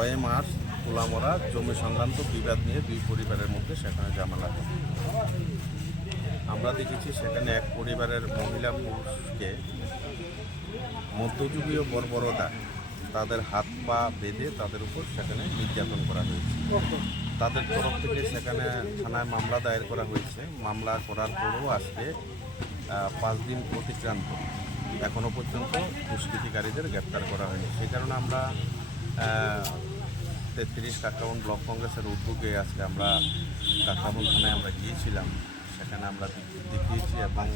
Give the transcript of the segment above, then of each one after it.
6 মাস তোলামরা জমি সংক্রান্ত বিবাদ নিয়ে দুই পরিবারের মধ্যে সেখানে ঝামেলা হয়। আমরা দেখেছি সেখানে এক পরিবারের মহিলা পুরুষকে মধ্যযুগীয় বর্বরতা তাদের হাত পা বেঁধে তাদের উপর সেখানে নির্যাতন করা হয়েছে। তাদের তরফ থেকে সেখানে থানায় মামলা দায়ের করা হয়েছে। মামলা করার পরেও আজকে 5 দিন অতিক্রান্ত, এখনও পর্যন্ত দুষ্কৃতিকারীদের গ্রেপ্তার করা হয়নি। সেই কারণে আমরা 33 কাকরাবন ব্লক কংগ্রেসের উদ্যোগে আজকে আমরা কাকরাবন থানায় আমরা গিয়েছিলাম। সেখানে আমরা দেখিয়েছি এবং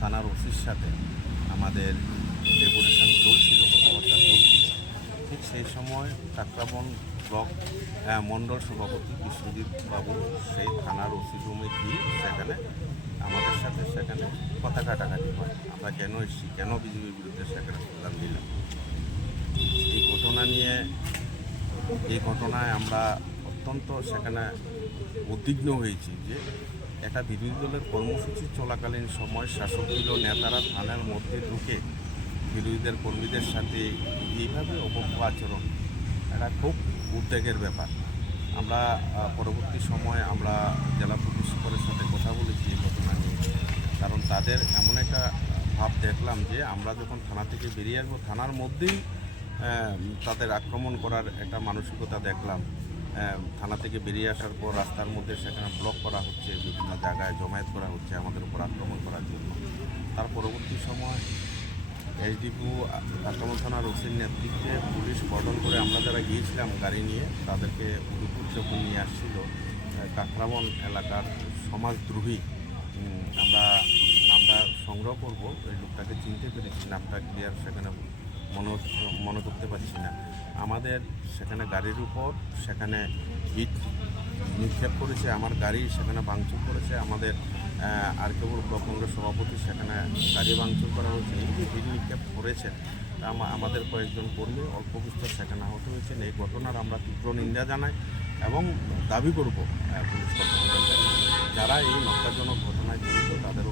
থানার ওসির সাথে আমাদের ডেপুটেশন চলছিল, কথাবার্তা চলছিল। ঠিক সেই সময় কাকরাবন ব্লক মণ্ডল সভাপতি বিশ্বজিৎ বাবু সেই থানার ওসি রুমে গিয়ে সেখানে আমাদের সাথে সেখানে কথা কাটাকাটি হয়। আমরা কেন এসেছি, কেন বিজেপির বিরুদ্ধে সেখানে স্লোগান দিলাম। এই ঘটনায় আমরা অত্যন্ত সেখানে উদ্বিগ্ন হয়েছি যে একটা বিরোধী দলের কর্মসূচি চলাকালীন সময় শাসক দলীয় নেতারা থানার মধ্যে ঢুকে বিরোধীদের কর্মীদের সাথে এইভাবে অবজ্ঞা আচরণ, এটা খুব উদ্বেগের ব্যাপার। আমরা পরবর্তী সময়ে আমরা জেলা পুলিশ সুপারের সাথে কথা বলেছি এই ঘটনা নিয়ে, কারণ তাদের এমন একটা ভাব দেখলাম যে আমরা যখন থানা থেকে বেরিয়ে আসবো থানার মধ্যেই তাদের আক্রমণ করার একটা মানসিকতা দেখলাম। থানা থেকে বেরিয়ে আসার পর রাস্তার মধ্যে সেখানে ব্লক করা হচ্ছে, বিভিন্ন জায়গায় জমায়েত করা হচ্ছে আমাদের উপর আক্রমণ করার জন্য। তার পরবর্তী সময় এসডিপিও কাকরাবন থানার ওসির নেতৃত্বে পুলিশ কর্ডন করে আমরা যারা গিয়েছিলাম গাড়ি নিয়ে তাদেরকে উদ্যোগ যখন নিয়ে আসছিল কাকরাবন এলাকার সমাজদ্রোহী, আমরা নামটা সংগ্রহ করব, ওই লোকটাকে চিনতে পেরেছি, নামটা ক্লিয়ার সেখানে মনে করতে পারছি না। আমাদের সেখানে গাড়ির উপর সেখানে ইট নিক্ষেপ করেছে, আমার গাড়ি সেখানে ভাঙচুর করেছে, আমাদের কেবল ব্লক কংগ্রেস সভাপতি সেখানে গাড়ি ভাঙচুর করা হয়েছে। এই যে ইট নিক্ষেপ করেছেন আমাদের কয়েকজন কর্মী অল্প বিস্তর সেখানে আহত হয়েছেন। এই ঘটনার আমরা তীব্র নিন্দা জানাই এবং দাবি করব পুলিশ কর্তৃপক্ষের যারা এই নক্কারজনক ঘটনায় জড়িত তাদের